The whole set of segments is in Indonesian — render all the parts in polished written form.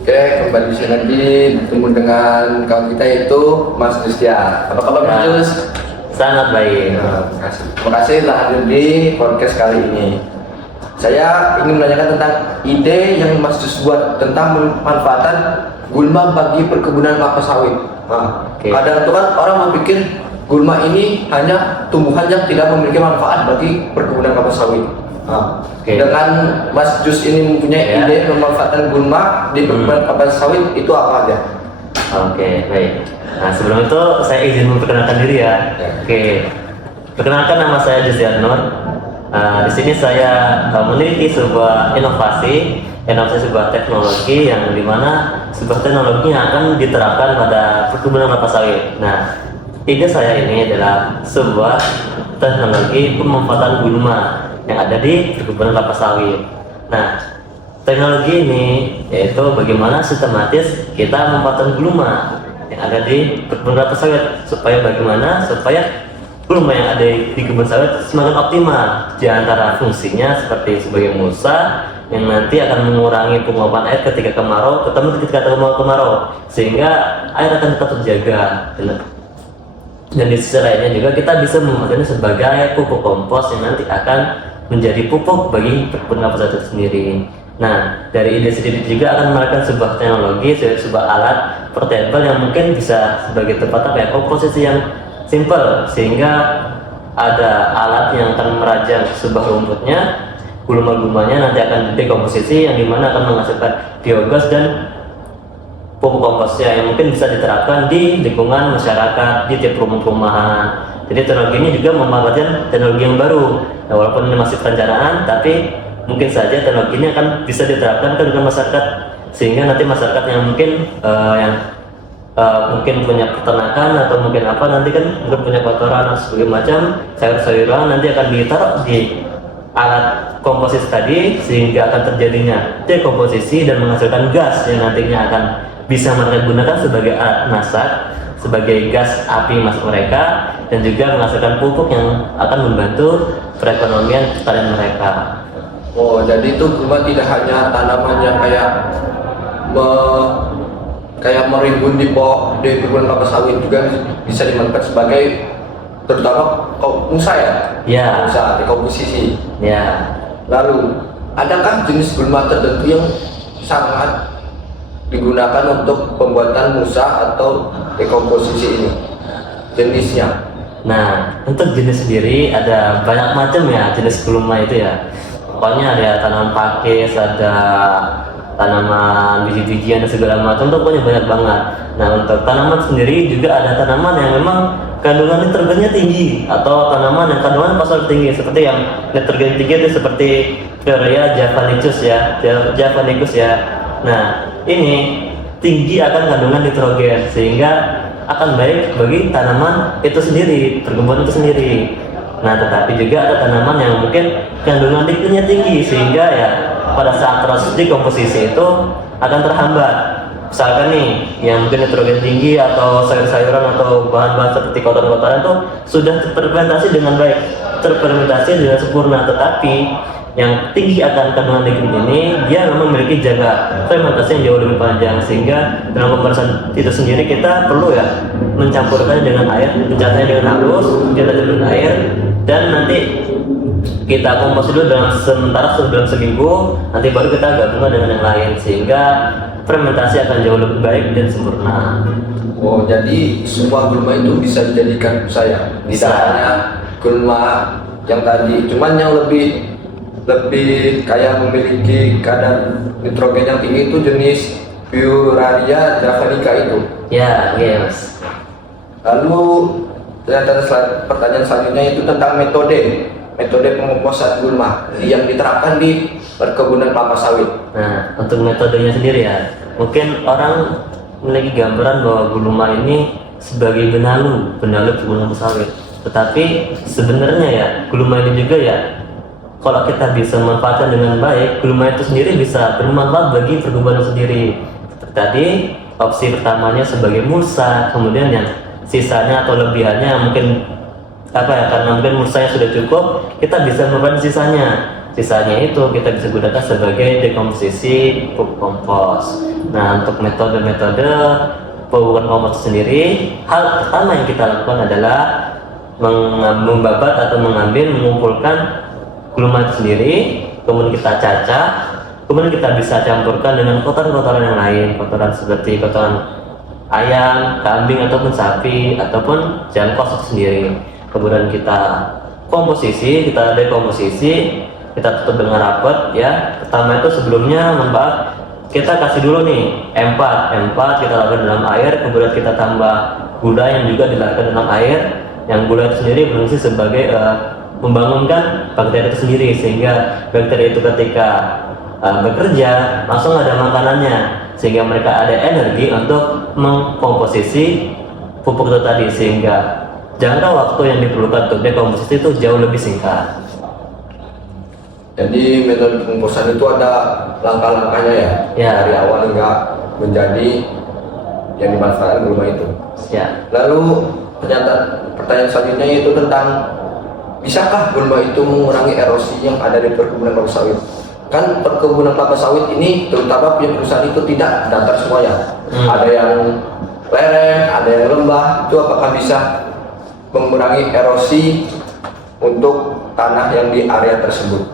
Oke, kembali di sini lagi bertemu dengan kawan kita itu Mas Justia. Apa kabar Mas Ya, Jus? sangat baik. Terima kasih telah hadir di podcast kali ini. Saya ingin menanyakan tentang ide yang Mas Jus buat tentang pemanfaatan gulma bagi perkebunan kelapa sawit. Nah, Oke. kadang itu kan orang berpikir gulma ini hanya tumbuhan yang tidak memiliki manfaat bagi perkebunan kelapa sawit. Nah, Oke. dengan Mas Jus ini mempunyai Ya. ide memanfaatkan gulma di perkebunan kelapa sawit itu apa aja? Oke, baik. Nah, sebelum itu saya izin memperkenalkan diri ya. Ya. Oke. Perkenalkan, nama saya Justia Nur. Di sini saya memiliki sebuah inovasi sebuah teknologi yang dimana sebuah teknologi yang akan diterapkan pada perkebunan kelapa sawit. Nah, ide saya ini adalah sebuah teknologi pemanfaatan gulma yang ada di perkebunan kelapa sawit. Nah, teknologi ini yaitu bagaimana sistematis kita memanfaatkan gulma yang ada di perkebunan kelapa sawit supaya gulma yang ada di kebun sawit semakin optimal di antara fungsinya seperti sebagai mulsa yang nanti akan mengurangi penguapan air ketika kemarau, terutama ketika kemarau, sehingga air akan tetap terjaga. Dan di sisi lainnya juga kita bisa memanfaatkannya sebagai pupuk kompos yang nanti akan menjadi pupuk bagi perkebunan kelapa sawit itu sendiri. Nah, dari ide sendiri juga akan melakukan sebuah teknologi, sebuah alat portable yang mungkin bisa sebagai tempat komposisi yang simple, sehingga ada alat yang akan merajang sebuah rumputnya, gulma-gulmanya nanti akan dekomposisi yang dimana akan menghasilkan biogas dan pupuk komposnya yang mungkin bisa diterapkan di lingkungan masyarakat, di tiap rumah-rumahan. Jadi teknologi ini juga memanfaatkan teknologi yang baru. Nah, walaupun ini masih perencanaan, tapi mungkin saja teknologi ini akan bisa diterapkan ke lingkungan masyarakat, sehingga nanti masyarakat yang mungkin punya peternakan atau mungkin apa nanti kan mungkin punya kotoran atau segala macam sayur-sayuran nanti akan ditaruh di alat komposisi tadi, sehingga akan terjadinya dekomposisi dan menghasilkan gas yang nantinya akan bisa mereka gunakan sebagai alat masak, sebagai gas api masak mereka, dan juga menghasilkan pupuk yang akan membantu perekonomian petani mereka. Oh, jadi itu gulma tidak hanya tanamannya kayak merimbun di perkebunan kelapa sawit, juga bisa dimanfaatkan sebagai terutama musa ya? Ya. Musa dekomposisi. Ya. Lalu, adakah jenis gulma tertentu yang sangat digunakan untuk pembuatan musa atau dekomposisi ini? Jenisnya? Nah, untuk jenis sendiri ada banyak macam ya jenis gulma itu ya. Pokoknya ada tanaman pakis, ada tanaman biji-bijian dan segala macam, tuh pokoknya banyak banget. Nah, untuk tanaman sendiri juga ada tanaman yang memang kandungan nitrogennya tinggi, atau tanaman yang kandungan fosfor tinggi, seperti yang nitrogen tinggi itu seperti Florea javanicus ya. Nah, ini tinggi akan kandungan nitrogen, sehingga akan baik bagi tanaman itu sendiri, perkebunan itu sendiri. Nah, tetapi juga ada tanaman yang mungkin kandungan nitrogennya tinggi, sehingga ya pada saat proses dekomposisi itu akan terhambat. Misalkan nih, yang mungkin nitrogen tinggi atau sayur-sayuran atau bahan-bahan seperti kotoran-kotoran itu sudah terfermentasi dengan baik, terfermentasi dengan sempurna, tetapi yang tinggi akan kandungan nitrogen ini dia memang memiliki jangka fermentasi yang jauh lebih panjang, sehingga dalam pemeriksaan itu sendiri kita perlu ya mencampurkannya dengan air, mencatatnya dengan halus, kita dengan air, dan nanti kita kompos dulu dalam seminggu, nanti baru kita gabungkan dengan yang lain, sehingga fermentasi akan jauh lebih baik dan sempurna. Oh, jadi semua gulma itu bisa dijadikan saya. Tidak Bisa. hanya gulma yang tadi, cuman yang lebih kayak memiliki kadar nitrogen yang tinggi itu jenis Florea javanica itu. Ya, yes. Lalu pertanyaan selanjutnya itu tentang metode pengomposan gulma yang diterapkan di perkebunan kelapa sawit. Nah, untuk metodenya sendiri ya, mungkin orang memiliki gambaran bahwa gulma ini sebagai benalu perkebunan sawit. Tetapi sebenarnya ya, gulma ini juga ya, kalau kita bisa memanfaatkan dengan baik, gulma itu sendiri bisa bermanfaat bagi perkebunan sendiri. Seperti tadi, opsi pertamanya sebagai mulsa, kemudian yang sisanya atau lebihannya mungkin karena mungkin mulsanya sudah cukup, kita bisa memanfaatkan sisanya sisanya itu kita bisa gunakan sebagai dekomposisi pupuk kompos. Nah, untuk metode-metode pemupukan kompos sendiri, hal pertama yang kita lakukan adalah membabat atau mengumpulkan gulma itu sendiri, kemudian kita cacah, kemudian kita bisa campurkan dengan kotoran-kotoran yang lain, kotoran seperti kotoran ayam, kambing ataupun sapi ataupun jangkos itu sendiri. Kemudian kita komposisi, kita dekomposisi, kita tutup dengan rapat ya. Pertama itu sebelumnya kita kasih dulu nih M4 kita larutkan dalam air, kemudian kita tambah gula yang juga dilarutkan dalam air. Yang gula itu sendiri berfungsi sebagai membangunkan bakteri itu sendiri, sehingga bakteri itu ketika bekerja langsung ada makanannya, sehingga mereka ada energi untuk mengkomposisi pupuk itu tadi, sehingga jangka waktu yang diperlukan untuk dekomposisi itu jauh lebih singkat. Jadi metode pengkomposan itu ada langkah-langkahnya ya, Ya. dari awal hingga menjadi yang dimanfaatkan gulma itu. Ya. Lalu pertanyaan selanjutnya itu tentang bisakah gulma itu mengurangi erosi yang ada di perkebunan kelapa sawit? Kan perkebunan kelapa sawit ini terutama punya perusahaan itu tidak datar semuanya. Ada yang lereng, ada yang lembah. Itu apakah bisa mengurangi erosi untuk tanah yang di area tersebut?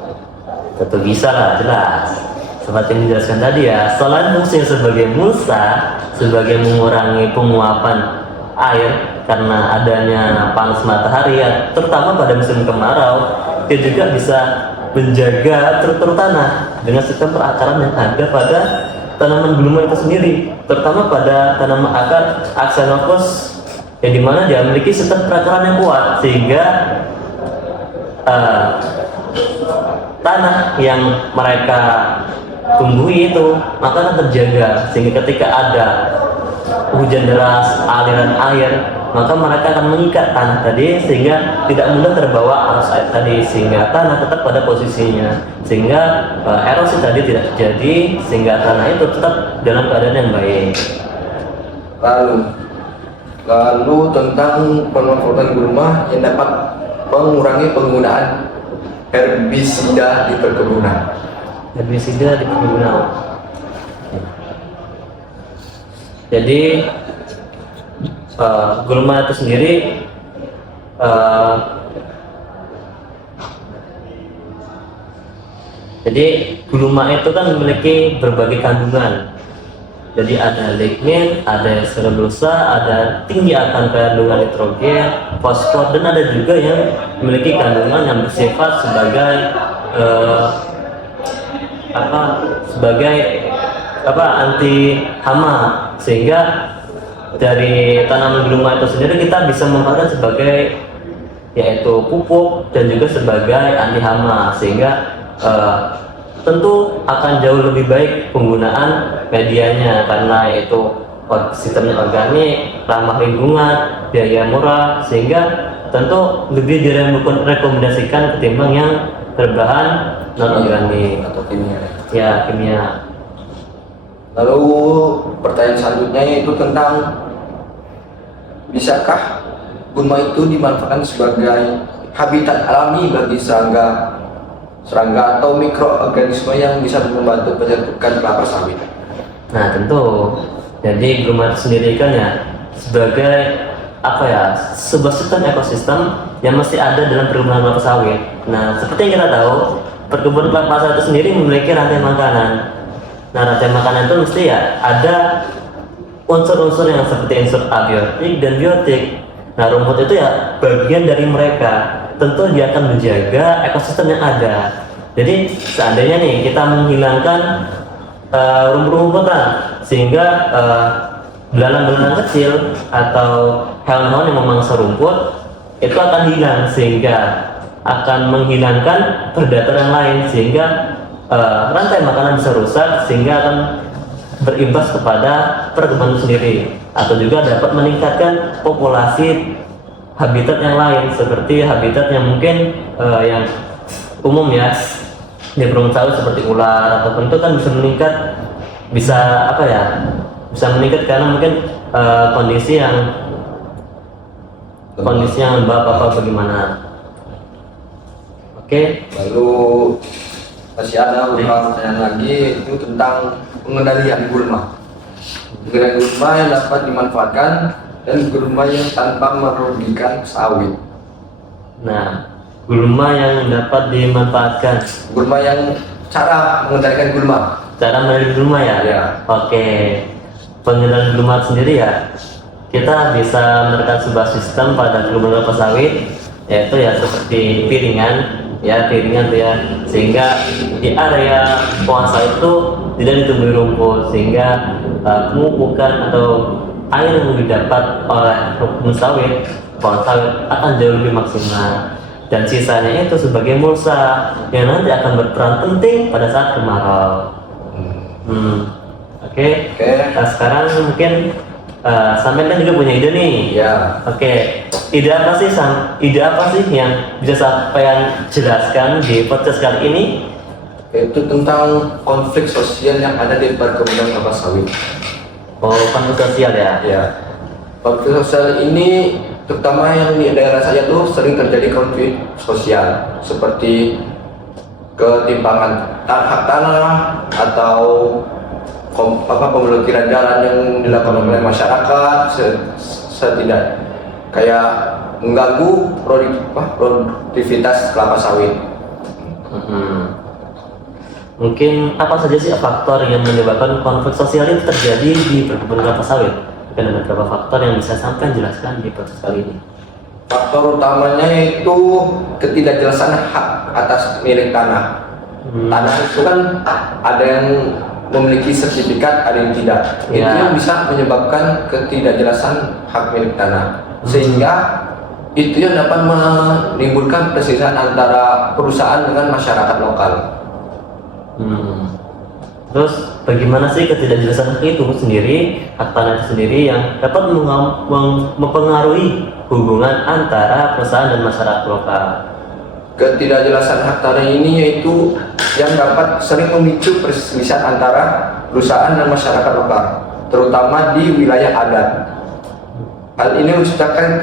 Tentu bisa lah, jelas. Seperti yang dijelaskan tadi ya, selain fungsinya sebagai mulsa, sebagai mengurangi penguapan air karena adanya panas matahari ya, terutama pada musim kemarau, dia juga bisa menjaga struktur tanah dengan sistem perakaran yang ada pada tanaman gulma itu sendiri, terutama pada tanaman akar Axanophus yang dimana dia memiliki sistem perakaran yang kuat, sehingga tanah yang mereka tumbuhi itu maka akan terjaga, sehingga ketika ada hujan deras, aliran air, maka mereka akan mengikat tanah tadi sehingga tidak mudah terbawa arus air tadi, sehingga tanah tetap pada posisinya, sehingga erosi tadi tidak terjadi, sehingga tanah itu tetap dalam keadaan yang baik. Lalu tentang pemanfaatan gulma yang dapat mengurangi penggunaan herbisida di perkebunan. Herbisida di perkebunan. Jadi gulma itu sendiri jadi gulma itu kan memiliki berbagai kandungan. Jadi ada lignin, ada selulosa, ada tinggi akan kandungan nitrogen, fosfor, dan ada juga yang memiliki kandungan yang bersifat sebagai anti hama, sehingga dari tanaman gulma itu sendiri kita bisa memanfaatkan sebagai yaitu pupuk dan juga sebagai anti hama, sehingga tentu akan jauh lebih baik penggunaan medianya karena itu sistemnya organik, ramah lingkungan, biaya murah, sehingga tentu lebih direkomendasikan ketimbang yang berbahan non organik atau kimia. ya, kimia. Lalu pertanyaan selanjutnya itu tentang bisakah gulma itu dimanfaatkan sebagai habitat alami bagi serangga atau mikroorganisme yang bisa membantu penyerbukan kelapa sawit? Nah, tentu. Jadi gulma itu sendiri kan ya sebagai sebuah sistem ekosistem yang masih ada dalam perkebunan kelapa sawit. Nah, seperti yang kita tahu, perkebunan kelapa sawit itu sendiri memiliki rantai makanan. Nah, rantai makanan itu mesti ya ada unsur-unsur yang seperti unsur abiotik dan biotik. Nah, rumput itu ya bagian dari mereka. Tentu dia akan menjaga ekosistem yang ada. Jadi seandainya nih kita menghilangkan rumput-rumputan, sehingga belalang-belalang kecil atau hewan-hewan yang memangsa rumput itu akan hilang, sehingga akan menghilangkan predator yang lain, sehingga rantai makanan bisa rusak, sehingga akan berimbas kepada perkebunan sendiri, atau juga dapat meningkatkan populasi habitat yang lain, seperti habitat yang mungkin yang umum ya di perkebunan sawit seperti ular ataupun itu kan bisa meningkat, bisa meningkat karena mungkin kondisi yang lembab apa bagaimana. Oke. Lalu Masih ada beberapa pertanyaan lagi itu tentang pengendalian gulma. Pengendalian gulma yang dapat dimanfaatkan dan gulma yang tanpa merugikan sawit. Nah, gulma yang dapat dimanfaatkan. Gulma yang cara mengendalikan gulma. Cara mengendalikan gulma ya? Ya. Oke. Pengendalian gulma sendiri ya, kita bisa menerapkan sebuah sistem pada gulma kelapa sawit, yaitu ya seperti piringan tuh ya, sehingga di area pohon sawit itu tidak ditumbuhi rumput, sehingga pemupukan atau air yang didapat oleh pohon sawit akan jauh lebih maksimal, dan sisanya itu sebagai mulsa yang nanti akan berperan penting pada saat kemarau. Oke. Nah, sekarang mungkin sampean kan juga punya ide nih. Ya. Oke. Ide apa sih yang bisa sampean jelaskan di podcast kali ini? Itu tentang konflik sosial yang ada di perkebunan kelapa sawit. Oh, konflik sosial ya? Ya. Konflik sosial ini terutama yang di daerah saya tuh sering terjadi konflik sosial seperti ketimpangan hak tanah atau pemblokiran jalan yang dilakukan oleh masyarakat setidak kayak mengganggu produktivitas kelapa sawit. Mungkin apa saja sih faktor yang menyebabkan konflik sosial itu terjadi di perkebunan kelapa sawit? Mungkin ada beberapa faktor yang bisa sampai jelaskan di proses kali ini. Faktor utamanya itu ketidakjelasan hak atas milik tanah. Tanah itu kan ada yang memiliki sertifikat, ada yang tidak. Itu yang bisa menyebabkan ketidakjelasan hak milik tanah, sehingga itu yang dapat menimbulkan perselisihan antara perusahaan dengan masyarakat lokal. Terus bagaimana sih ketidakjelasan hak itu sendiri, hak tanah itu sendiri yang dapat mempengaruhi hubungan antara perusahaan dan masyarakat lokal? Ketidakjelasan hak tanah ini yaitu yang dapat sering memicu perselisihan antara perusahaan dan masyarakat lokal, terutama di wilayah adat. Hal ini menciptakan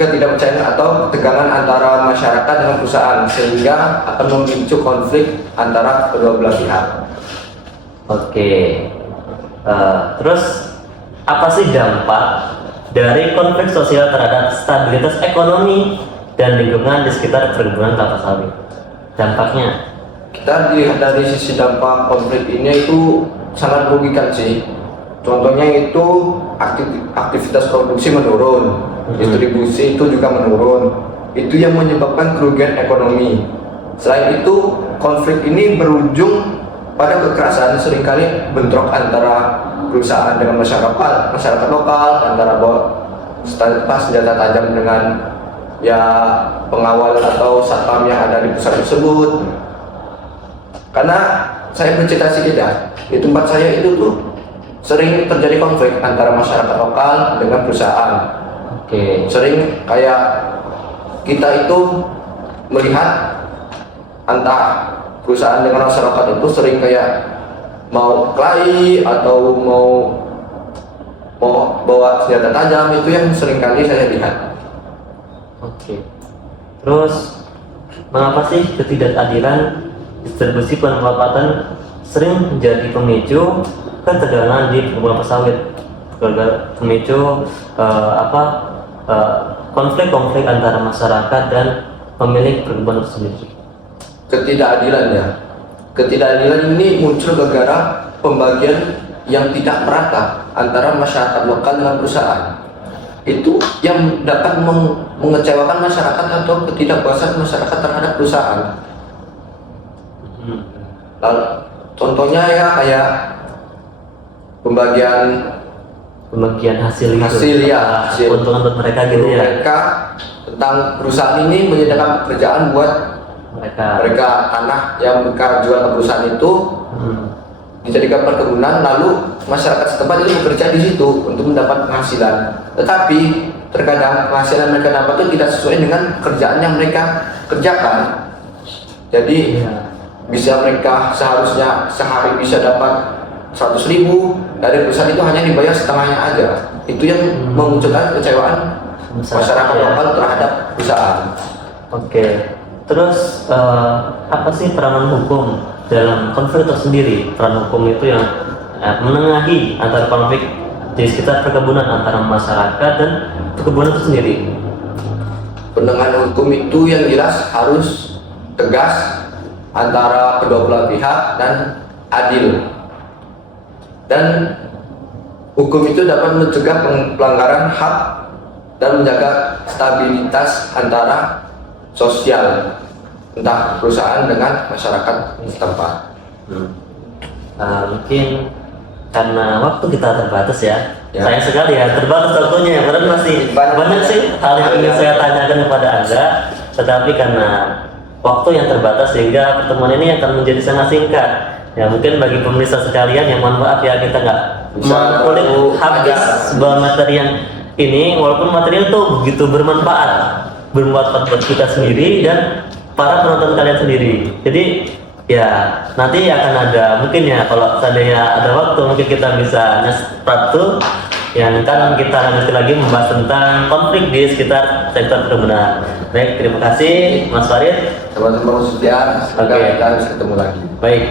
ketidakpercayaan atau ketegangan antara masyarakat dengan perusahaan, sehingga akan memicu konflik antara kedua belah pihak. Oke. Terus apa sih dampak dari konflik sosial terhadap stabilitas ekonomi dan lingkungan di sekitar perkebunan kelapa sawit? Dampaknya? Kita dilihat dari sisi dampak konflik ini itu sangat merugikan sih. Contohnya itu aktivitas produksi menurun, distribusi itu juga menurun. Itu yang menyebabkan kerugian ekonomi. Selain itu, konflik ini berujung pada kekerasan, seringkali bentrok antara perusahaan dengan masyarakat lokal, antara senjata tajam dengan pengawal atau satpam yang ada di pusat tersebut. Karena saya bercerita sedikit ya, di tempat saya itu tuh sering terjadi konflik antara masyarakat lokal dengan perusahaan. Sering kayak kita itu melihat antara perusahaan dengan masyarakat itu sering kayak mau kelahi atau mau bawa senjata tajam, itu yang sering kali saya lihat. Terus mengapa sih ketidakadilan distribusi pemanfaatan sering menjadi pemicu ketegangan di perkebunan sawit, pemicu konflik-konflik antara masyarakat dan pemilik perkebunan sendiri? Ketidakadilan ini muncul gara-gara pembagian yang tidak merata antara masyarakat lokal dengan perusahaan. Itu yang dapat mengecewakan masyarakat atau ketidakpuasan masyarakat terhadap perusahaan. Lalu contohnya ya kayak pembagian hasil keuntungan buat mereka gitu ya. Mereka tentang perusahaan ini menyediakan pekerjaan buat mereka tanah yang mereka jual ke perusahaan itu dijadikan perkebunan, lalu masyarakat setempat itu bekerja di situ untuk mendapat penghasilan. Tetapi terkadang penghasilan mereka dapat itu tidak sesuai dengan kerjaan yang mereka kerjakan. Jadi bisa mereka seharusnya sehari bisa dapat 100.000, dari perusahaan itu hanya dibayar setengahnya aja. Itu yang memunculkan kecewaan masyarakat lokal terhadap perusahaan. Terus apa sih peranan hukum dalam konflik tersendiri. Peran hukum itu yang menengahi antara konflik di sekitar perkebunan antara masyarakat dan perkebunan itu sendiri. Penanganan hukum itu yang jelas harus tegas antara kedua belah pihak dan adil. Dan hukum itu dapat mencegah pelanggaran hak dan menjaga stabilitas antara sosial, entah perusahaan dengan masyarakat setempat. Mungkin karena waktu kita terbatas ya. Ya. Sayang sekali ya, terbatas waktunya ya. Padahal masih banyak sih hal yang ingin saya tanyakan kepada Anda, tetapi karena waktu yang terbatas sehingga pertemuan ini akan menjadi sangat singkat. Ya mungkin bagi pemirsa sekalian yang mohon maaf ya, kita nggak Bisa mengulik tahu habis aja. sebuah materi yang ini, walaupun materi itu begitu bermanfaat buat kita sendiri dan para penonton kalian sendiri. Jadi ya nanti akan ada mungkin ya, kalau seandainya ada waktu mungkin kita bisa next part 2 yang kan kita lanjut lagi membahas tentang konflik di sekitar sektor perkebunan. Baik, terima kasih Mas Farid. Sama-sama Mas Sutian, semoga Oke. kita bisa ketemu lagi. Baik,